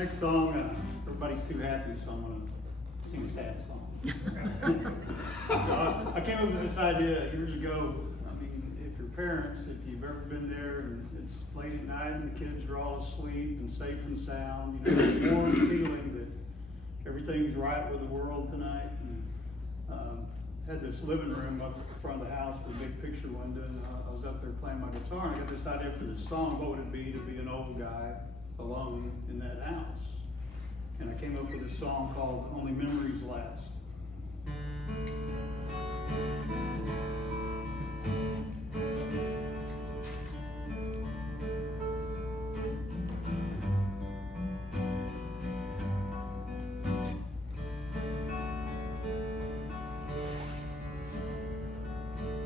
Next song, everybody's too happy, so I'm going to sing a sad song. I came up with this idea years ago. I mean, if you're parents, if you've ever been there and it's late at night and the kids are all asleep and safe and sound, you know, the warm feeling that everything's right with the world tonight. And, had this living room up in front of the house with a big picture window, and I was up there playing my guitar, and I got this idea for this song. What would it be to be an old guy alone in that house? And I came up with a song called Only Memories Last.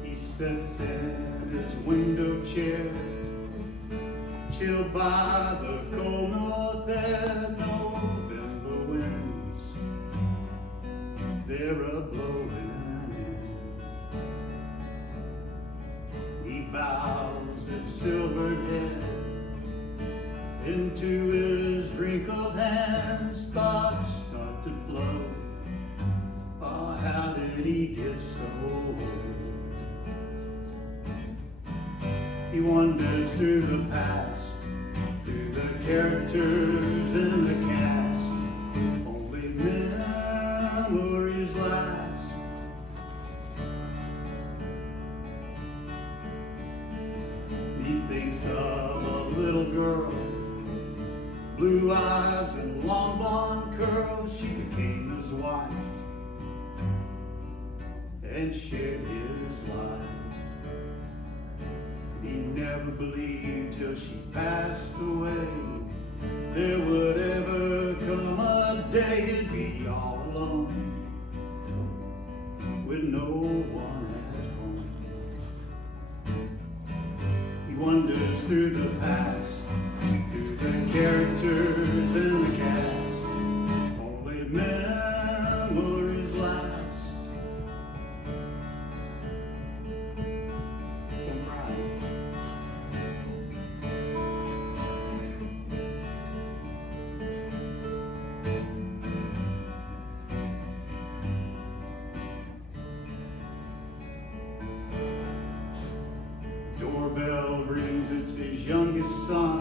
He sits in his window chair, chilled by the cold north air. November winds, they're a-blowing in. He bows his silvered head into his wrinkled hands. Thoughts start to flow. Oh, how did he get so old? He wanders through the past, through the characters in the cast. Only memories last. He thinks of a little girl, blue eyes and long blonde curls. She became his wife and shared his life. He never believed till she passed away there would ever come a day he'd be all alone with no one at home. He wanders through the past, through the characters in the cast. Only memories last. Don't cry. Doorbell rings, it's his youngest son,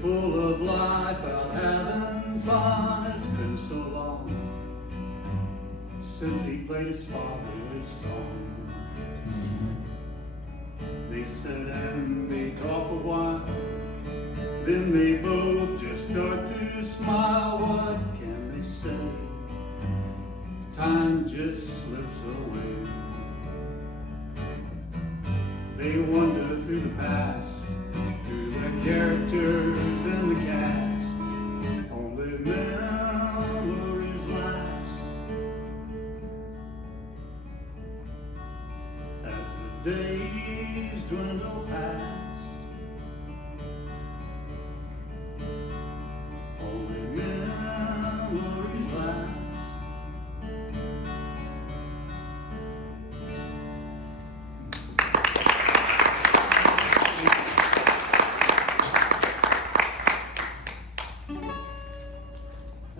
full of life, out having fun. It's been so long since he played his father's song. They sit and they talk a while, then they both just start to smile. What can they say? Time just slips away. They wander through the past, through the characters in the cast. Only memories last. As the days dwindle past, only memories last.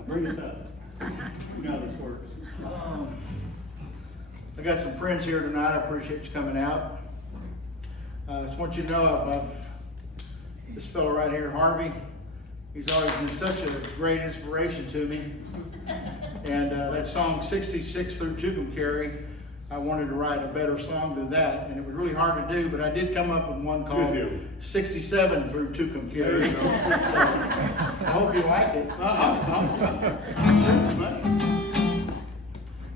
Bring this up. You know how this works. I got some friends here tonight. I appreciate you coming out. I just want you to know I've this fellow right here, Harvey. He's always been such a great inspiration to me. And that song 66 through Tucumcari, I wanted to write a better song than that, and it was really hard to do, but I did come up with one called 67 through Tucumcari. So I hope you like it.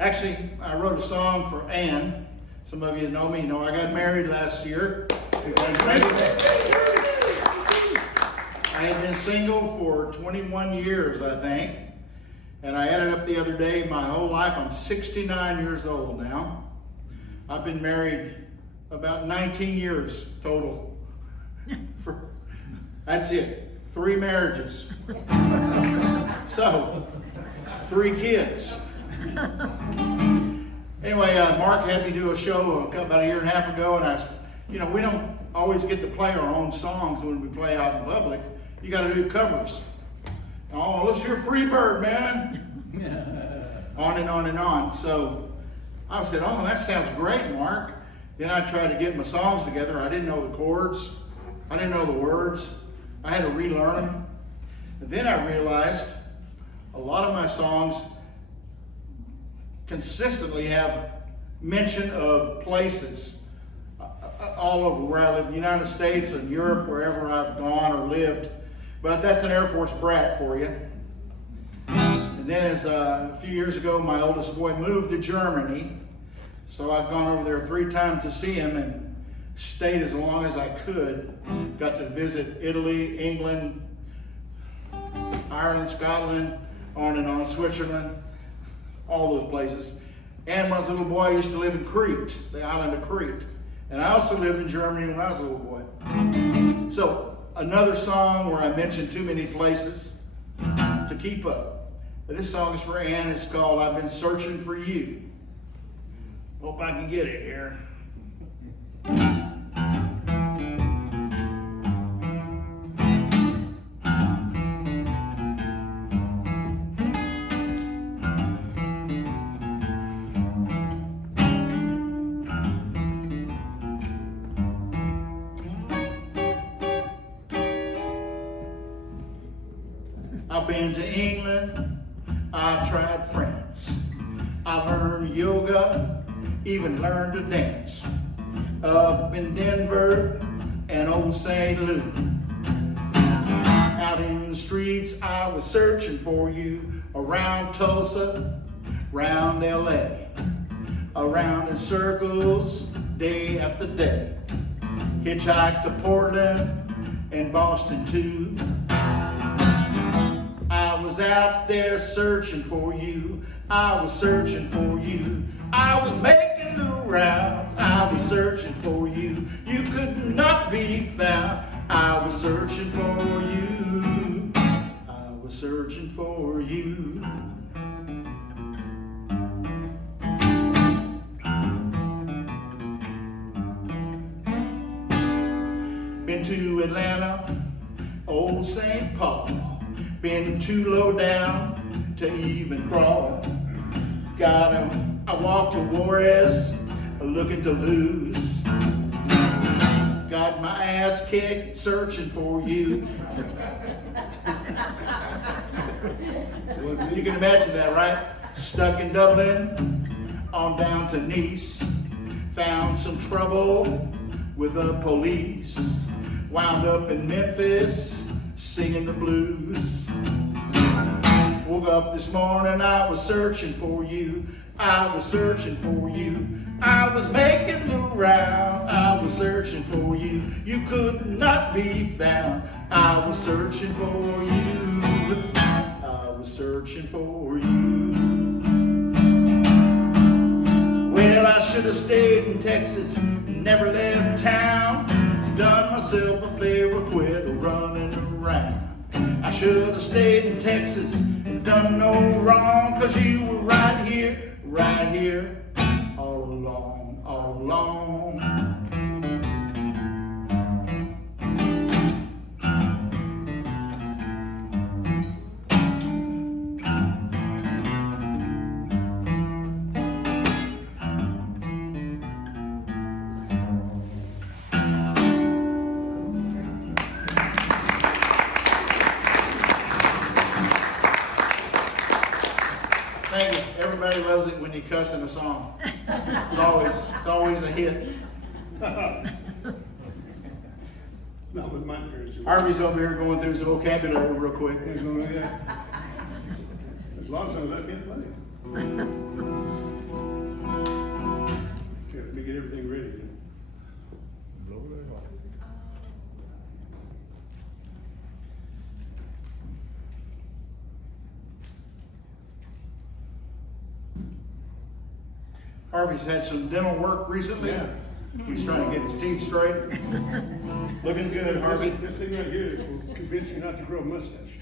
Actually, I wrote a song for Ann. Some of you know me, know I got married last year. I had been single for 21 years, I think. And I added up the other day, my whole life, I'm 69 years old now. I've been married about 19 years total. That's it, 3 marriages. So, 3 kids. Anyway, Mark had me do a show about a year and a half ago, and we don't always get to play our own songs when we play out in public. You got to do covers. Oh, let's hear Freebird, man. On and on and on. So I said, oh, that sounds great, Mark. Then I tried to get my songs together. I didn't know the chords. I didn't know the words. I had to relearn them. And then I realized a lot of my songs consistently have mention of places all over where I live, the United States and Europe, wherever I've gone or lived. But that's an Air Force brat for you. And then as a few years ago, my oldest boy moved to Germany. So I've gone over there 3 times to see him and stayed as long as I could. Got to visit Italy, England, Ireland, Scotland, on and on, Switzerland, all those places. And when I was a little boy, I used to live in Crete, the island of Crete. And I also lived in Germany when I was a little boy. So another song where I mentioned too many places to keep up. This song is for Ann. It's called I've Been Searching for You. Hope I can get it here. I've been to England, I've tried France. I learned yoga, even learned to dance. Up in Denver and old St. Louis. Out in the streets, I was searching for you. Around Tulsa, round LA. Around in circles, day after day. Hitchhiked to Portland and Boston too. I was out there searching for you. I was searching for you. I was making the rounds. I was searching for you. You could not be found. I was searching for you. I was searching for you. Been to Atlanta, old St. Paul. Been too low down to even crawl. I walked to Juarez, looking to lose. Got my ass kicked searching for you. You can imagine that, right? Stuck in Dublin, on down to Nice. Found some trouble with the police. Wound up in Memphis, singing the blues. Woke up this morning, I was searching for you. I was searching for you. I was making the round. I was searching for you. You could not be found. I was searching for you. I was searching for you. Well, I should have stayed in Texas, never left town. Done myself a favor, quit running around. I should have stayed in Texas and done no wrong, 'cause you were right here, all along, all along. Thank you. Everybody loves it when you cuss in a song. It's always a hit. Not with my parents. Harvey's over here going through his vocabulary real quick. As long as I can't play. Here, let me get everything ready then. Harvey's had some dental work recently. Yeah. He's trying to get his teeth straight. Looking good, Harvey. This thing right here will convince you not to grow a mustache.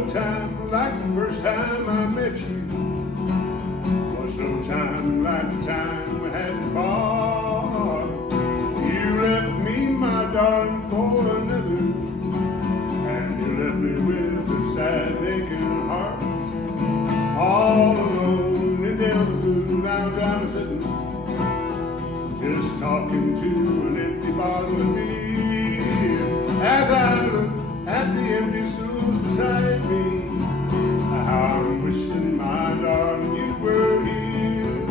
no time like the first time I met you. Was no time like the time we had to part. You left me, my darling, for another, and you left me with a sad, aching heart. All alone in the other blue lounge I'm sitting, just talking to an empty bottle of beer. As I look at the empty stools beside me, how I'm wishing, my darling, you were here.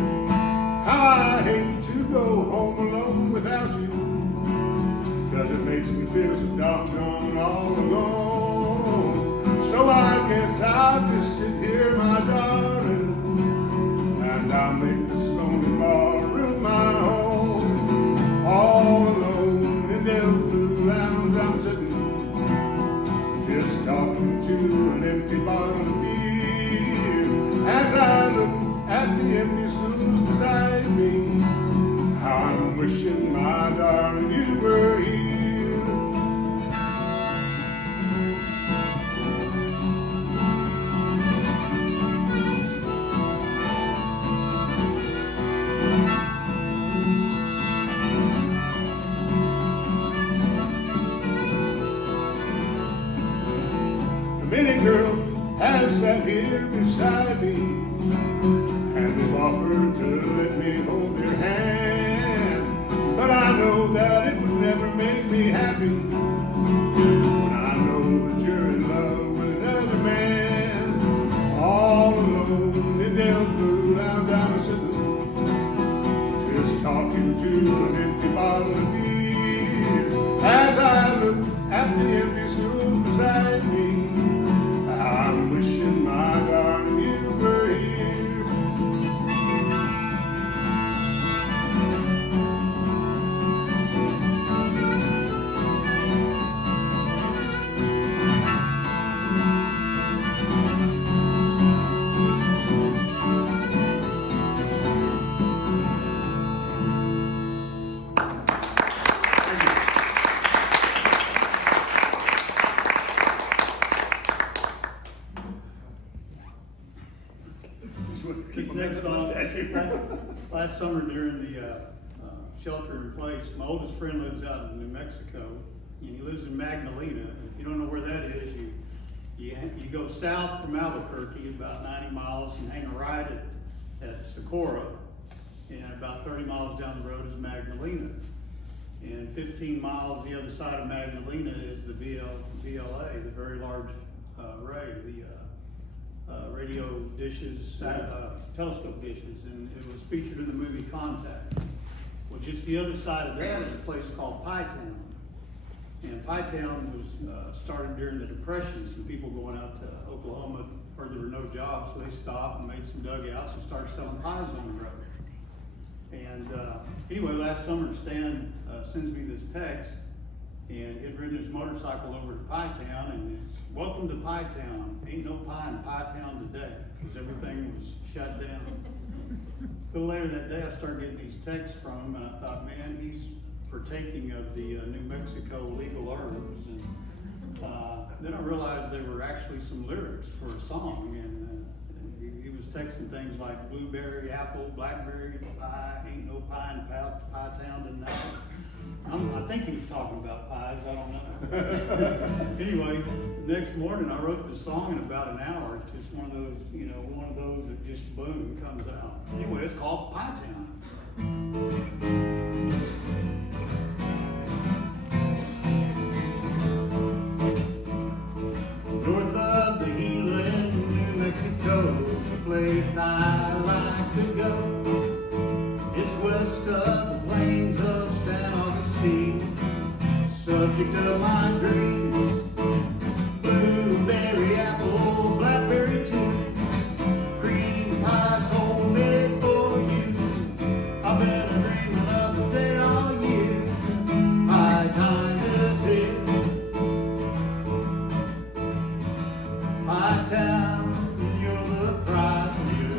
How I hate to go home alone without you, 'cause it makes me feel so doggone all alone. So I guess I'll just sit here, my darling, and I'll make this lonely ballroom my home. All alone in the blue lounge I'm sitting, just talking to an empty bottle of beer. As I look at the empty stools beside me, how I'm wishing, my darling, you were here. Many girls have sat here beside me, and they've offered to let me hold their hand. But I know that it would never make me happy when I know that you're in love with another man. All alone in Del Blue lounge I'm sitting, just talking to an empty bottle of beer. As I look at the empty stools beside me, I'm wishing, my darling, you were here. This next song, last summer during the shelter in place, my oldest friend lives out in New Mexico, and he lives in Magdalena. If you don't know where that is, you go south from Albuquerque about 90 miles and hang a right at Socorro, and about 30 miles down the road is Magdalena. And 15 miles the other side of Magdalena is the VLA, the very large array, the radio dishes, telescope dishes, and it was featured in the movie Contact. Well, just the other side of that is a place called Pie Town. And Pie Town was started during the Depression, some people going out to Oklahoma where there were no jobs, so they stopped and made some dugouts and started selling pies on the road. And anyway, last summer Stan sends me this text, and he'd ridden his motorcycle over to Pie Town, and it's, "Welcome to Pie Town. Ain't no pie in Pie Town today," because everything was shut down. A little later that day, I started getting these texts from him, and I thought, man, he's partaking of the New Mexico legal herbs. And then I realized there were actually some lyrics for a song, and he was texting things like blueberry, apple, blackberry, pie, ain't no pie in Pie Town tonight. I think he was talking about pies, I don't know. Anyway, the next morning I wrote this song in about an hour. It's just one of those, one of those that just boom, comes out. Anyway, it's called Pie Town. North of the Gila in New Mexico, the place I like to go. It's west of the plains of San Augustine, subject of my dreams. Blueberry, apple, blackberry too. Cream pies homemade for you. I've been dreaming of this day all year. My time is here. Pie Town, you're the prize of you.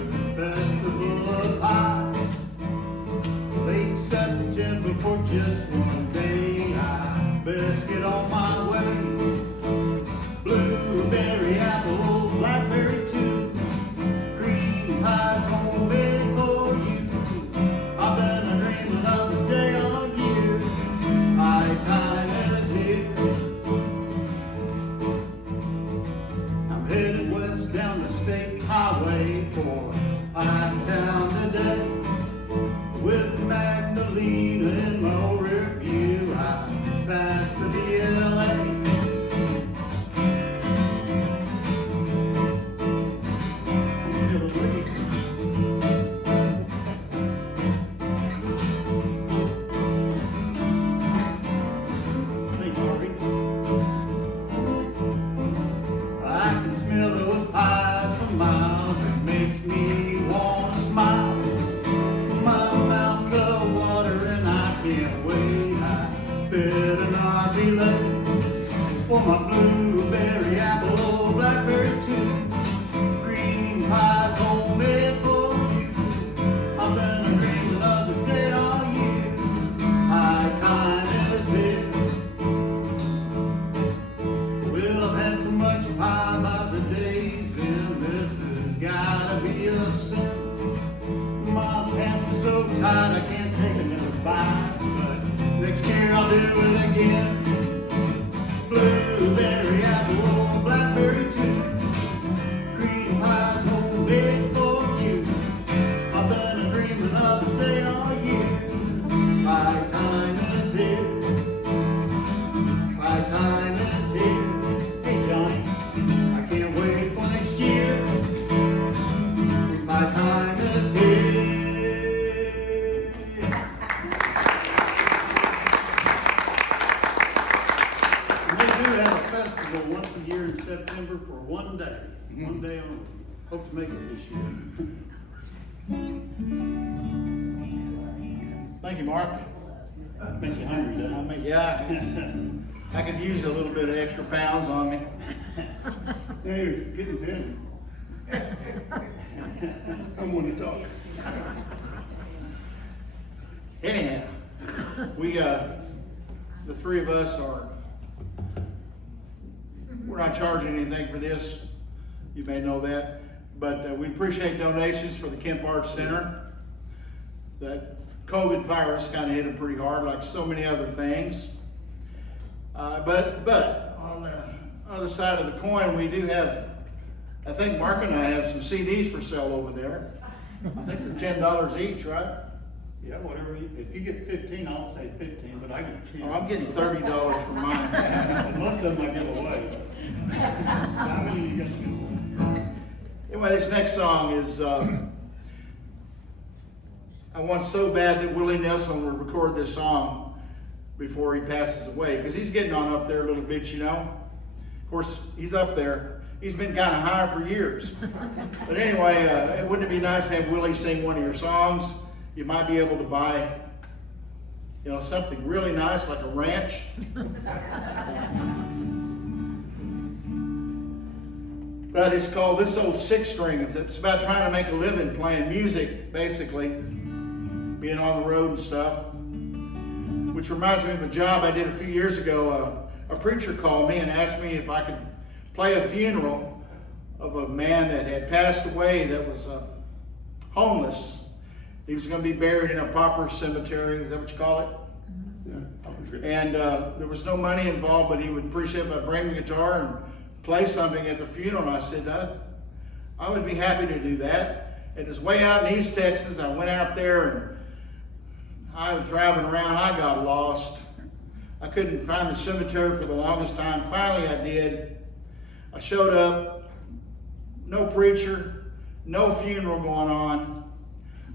State Highway 4, Pinetown today. With Magdalena in my rear view, I passed the DLA. My blueberry, apple, blackberry too. Green pies homemade for you. I've been a dreaming of this day all year. High time is here. Well, I've had so much pie by the days, and this has gotta be a sin. My pants are so tight I can't take another bite, but next year I'll do it again. Blueberry, apple, blackberry too. Cream pies homemade for you. I've been a dreaming of this day all year. My time is here. My time is here. Hey Johnny, I can't wait for next year. My time is here. Festival once a year in September for one day only. Hope to make it this year. Thank you, Mark. Makes you hungry, doesn't it? Yeah, I could use a little bit of extra pounds on me. Yeah, you're getting thin. I want to talk. Anyhow, we the three of us we're not charging anything for this. You may know that, but we appreciate donations for the Kemp Arts Center. That COVID virus kind of hit them pretty hard, like so many other things. But on the other side of the coin, we do have, I think Mark and I have some CDs for sale over there. I think they're $10 each, right? Yeah, whatever. If you get 15, I'll say 15, but I get 10. Oh, I'm getting $30 for mine. Most of them I give away. How many you got to give away? Anyway, this next song is, I want so bad that Willie Nelson would record this song before he passes away, because he's getting on up there a little bit, you know. Of course, he's up there. He's been kind of high for years. But anyway, wouldn't it be nice to have Willie sing one of your songs? You might be able to buy, you know, something really nice like a ranch. But it's called This Old Six String. It's about trying to make a living playing music, basically, being on the road and stuff. Which reminds me of a job I did a few years ago. A preacher called me and asked me if I could play a funeral of a man that had passed away that was homeless. He was going to be buried in a pauper cemetery. Is that what you call it? Yeah. And there was no money involved, but he would appreciate if I bring the guitar and play something at the funeral. And I said, I would be happy to do that. It was way out in East Texas. I went out there and I was driving around. I got lost. I couldn't find the cemetery for the longest time. Finally, I did. I showed up. No preacher, no funeral going on.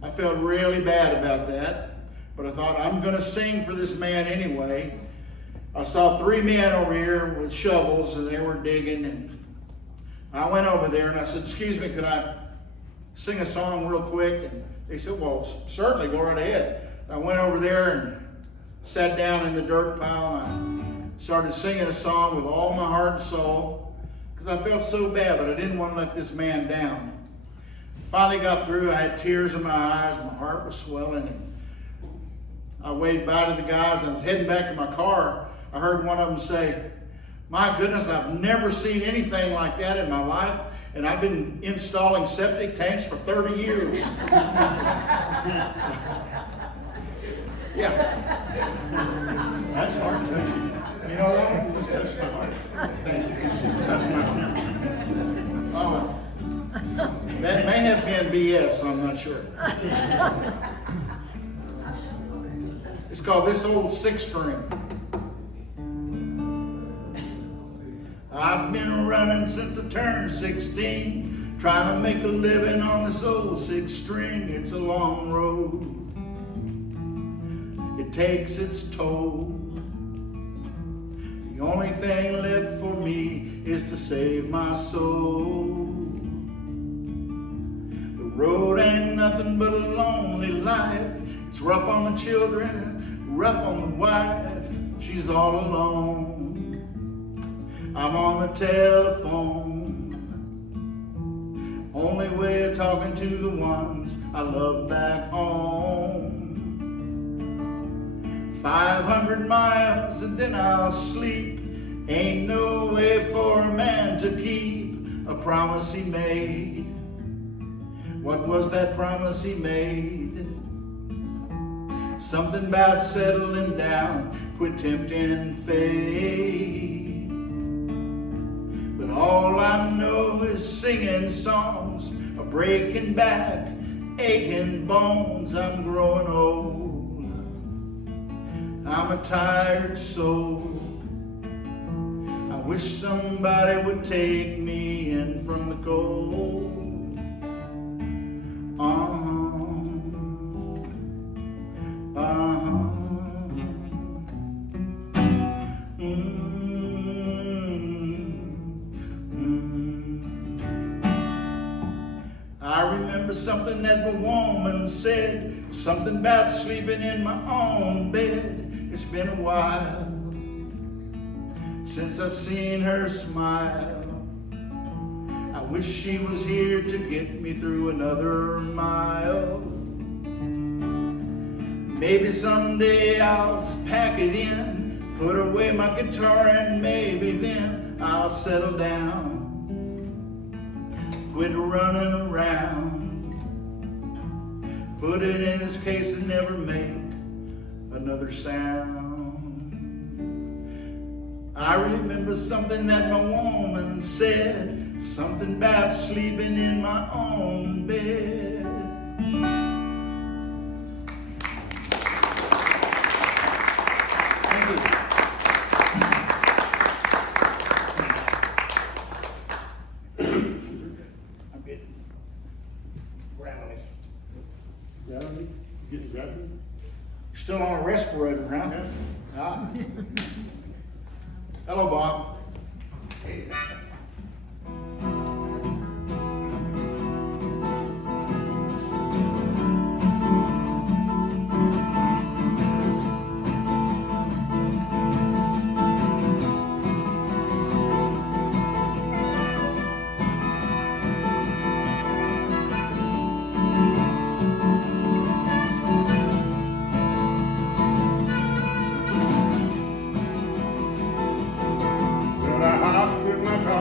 I felt really bad about that, but I thought I'm going to sing for this man anyway. I saw three men over here with shovels and they were digging, and I went over there and I said, "Excuse me, could I sing a song real quick?" And they said, "Well, certainly, go right ahead." I went over there and sat down in the dirt pile and I started singing a song with all my heart and soul because I felt so bad, but I didn't want to let this man down. Finally got through. I had tears in my eyes. My heart was swelling. And I waved bye to the guys. I was heading back to my car. I heard one of them say, "My goodness, I've never seen anything like that in my life. And I've been installing septic tanks for 30 years. Yeah. That's hard touching. You know that? Just touched my heart. Thank you. Just touched my heart. Oh, in BS, so I'm not sure. It's called This Old Six String. I've been running since I turned 16, trying to make a living on this old six string. It's a long road. It takes its toll. The only thing left for me is to save my soul. The road ain't nothing but a lonely life. It's rough on the children, rough on the wife. She's all alone. I'm on the telephone. Only way of talking to the ones I love back home. 500 miles and then I'll sleep. Ain't no way for a man to keep a promise he made. What was that promise he made? Something about settling down, quit tempting fate. But all I know is singing songs, a breaking back, aching bones. I'm growing old. I'm a tired soul. I wish somebody would take me in from the cold. I remember something that the woman said, something about sleeping in my own bed. It's been a while since I've seen her smile. I wish she was here to get me through another mile. Maybe someday I'll pack it in, put away my guitar, and maybe then I'll settle down. Quit running around, put it in its case and never make another sound. I remember something that my woman said, something about sleeping in my own bed. Thank you. I'm getting gravelly. Gravity? Getting gravity? Still on a respirator, huh? Yeah. Ah. Hello, Bob. Well, I hopped in my car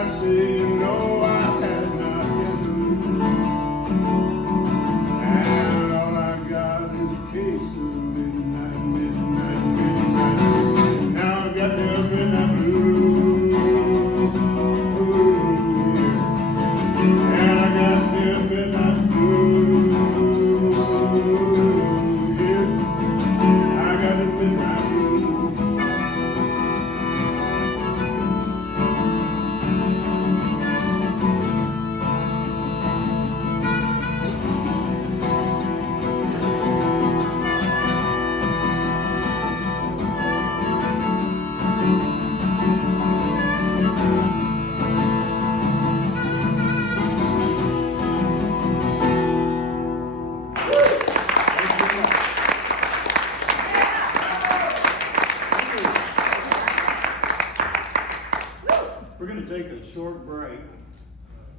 I say, no, I have not yet moved. And all I got is a case of midnight, midnight, midnight. Now I got the up in that blue. And I got the up in that blue. Yeah, I got the midnight blue. We're gonna take a short break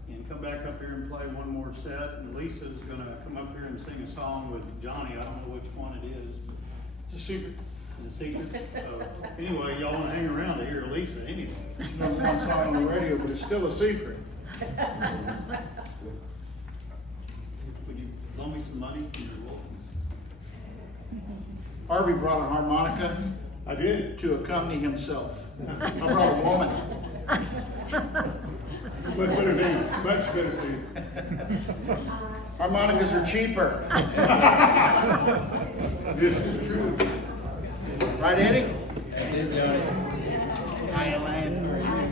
and come back up here and play one more set. And Lisa's gonna come up here and sing a song with Johnny. I don't know which one it is. It's a secret. Is it secret? So, anyway, y'all wanna hang around to hear Lisa anyway. There's no one song on the radio, but it's still a secret. Would you loan me some money from your Wilkins? Harvey brought a harmonica I did. to accompany himself. I brought a woman. Much better for you. Much better for you. Harmonicas are cheaper. This is true. Right, Eddie? Hi, Elaine.